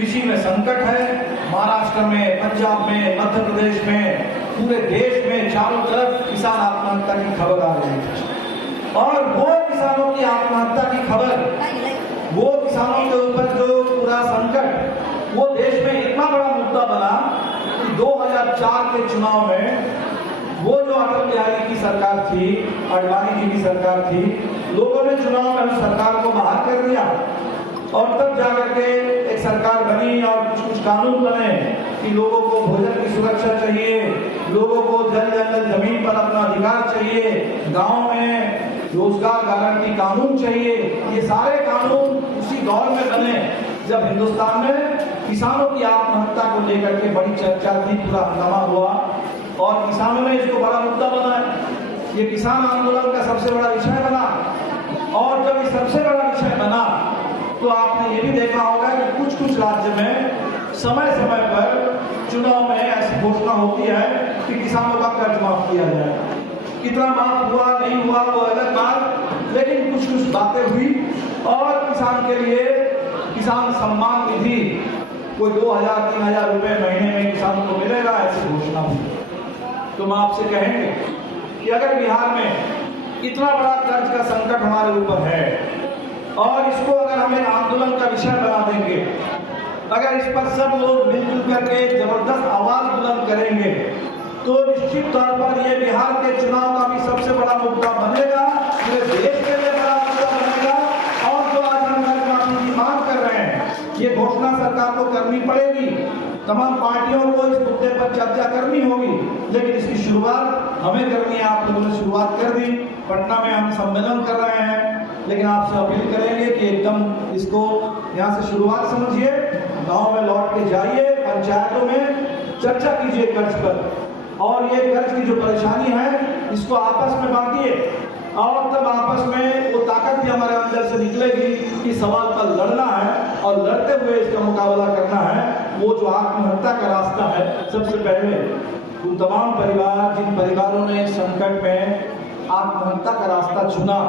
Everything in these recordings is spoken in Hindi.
कृषि में संकट है। महाराष्ट्र में, पंजाब में, मध्य प्रदेश में, पूरे देश में चारों तरफ किसान आत्महत्या की खबर आ रही है। और वो किसानों की आत्महत्या की खबर, वो किसानों के ऊपर जो पूरा संकट, वो देश में इतना बड़ा मुद्दा बना कि 2004 के चुनाव में वो जो अटल बिहारी की सरकार थी, आडवाणी जी की सरकार थी, लोगों ने चुनाव में उस सरकार को बाहर कर दिया और तब जाकर के एक सरकार बनी और कुछ कानून बने कि लोगों को भोजन की सुरक्षा चाहिए, लोगों को जल जंगल जमीन पर अपना अधिकार चाहिए, गांव में रोजगार गारंटी कानून चाहिए। ये सारे कानून उसी दौर में बने जब हिंदुस्तान में किसानों की आत्महत्या को लेकर के बड़ी चर्चा थी, पूरा हंगामा हुआ और किसानों ने इसको बड़ा मुद्दा बनाया। ये किसान आंदोलन का सबसे बड़ा विषय बना और जब ये सबसे बड़ा विषय बना तो आपने ये भी देखा होगा कि कुछ कुछ राज्य में समय समय पर चुनाव में ऐसी घोषणा होती है कि किसानों का कर्ज माफ किया जाए। कितना माफ हुआ नहीं हुआ वो अलग बात, लेकिन कुछ कुछ बातें हुई और किसान के लिए किसान सम्मान निधि कोई 2000-3000 रुपए महीने में किसान को मिलेगा, ऐसी घोषणा हुई। तो हम आपसे कहेंगे कि अगर बिहार में इतना बड़ा कर्ज का संकट हमारे ऊपर है और इसको अगर हम एक आंदोलन का विषय बना देंगे, अगर इस पर सब लोग मिलजुल करके जबरदस्त आवाज बुलंद करेंगे तो निश्चित तौर पर ये बिहार के चुनाव का भी सबसे बड़ा मुद्दा बनेगा, पूरे देश के लिए बड़ा मुद्दा बनेगा। और जो आज हम कर्ज माफी की मांग कर रहे हैं, ये घोषणा सरकार को करनी पड़ेगी, तमाम पार्टियों को इस मुद्दे पर चर्चा करनी होगी, लेकिन इसकी शुरुआत हमें करनी है। आप लोगों ने शुरुआत कर दी, पटना में हम सम्मेलन कर रहे हैं, लेकिन आपसे अपील करेंगे कि एकदम इसको यहाँ से शुरुआत समझिए, गांव में लौट के जाइए, पंचायतों में चर्चा कीजिए कर्ज पर और ये कर्ज की जो परेशानी है इसको आपस में बांटिए और तब आपस में वो ताकत भी हमारे अंदर से निकलेगी कि सवाल पर लड़ना है और लड़ते हुए इसका मुकाबला करना है। वो जो आत्महत्या का रास्ता है, सबसे पहले उन तमाम परिवार जिन परिवारों ने संकट में आत्महत्या का रास्ता चुना,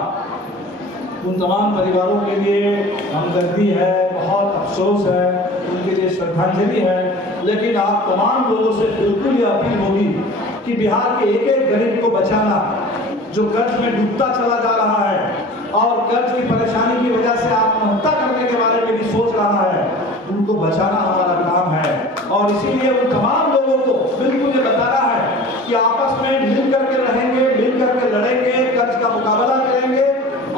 उन तमाम परिवारों के लिए हमदर्दी है, बहुत अफसोस है, उनके लिए श्रद्धांजलि है। लेकिन आप तमाम लोगों से बिल्कुल ये अपील होगी कि बिहार के एक एक गरीब को बचाना, जो कर्ज में डूबता चला जा रहा है और कर्ज की परेशानी की वजह से आत्महत्या करने के बारे में भी सोच रहा है, उनको बचाना हमारा काम है। और इसीलिए उन तमाम लोगों को बिल्कुल ये बताना है कि आपस में मिल करके रहेंगे, मिल करके लड़ेंगे, कर्ज का मुकाबला करेंगे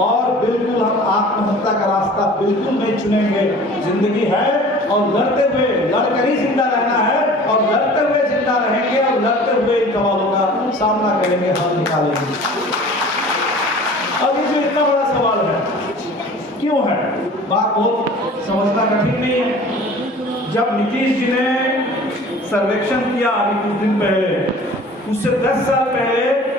और बिल्कुल हम आत्महत्या का रास्ता बिल्कुल नहीं चुनेंगे। जिंदगी है और लड़ते हुए, लड़कर ही जिंदा रहना है और लड़ते हुए जिंदा रहेंगे और लड़ते हुए इन सवालों का सामना करेंगे, हम निकालेंगे। अब ये जो इतना बड़ा सवाल है, क्यों है, बात बहुत समझना कठिन नहीं है। जब नीतीश जी ने सर्वेक्षण किया अभी कुछ दिन पहले, उससे 10 साल पहले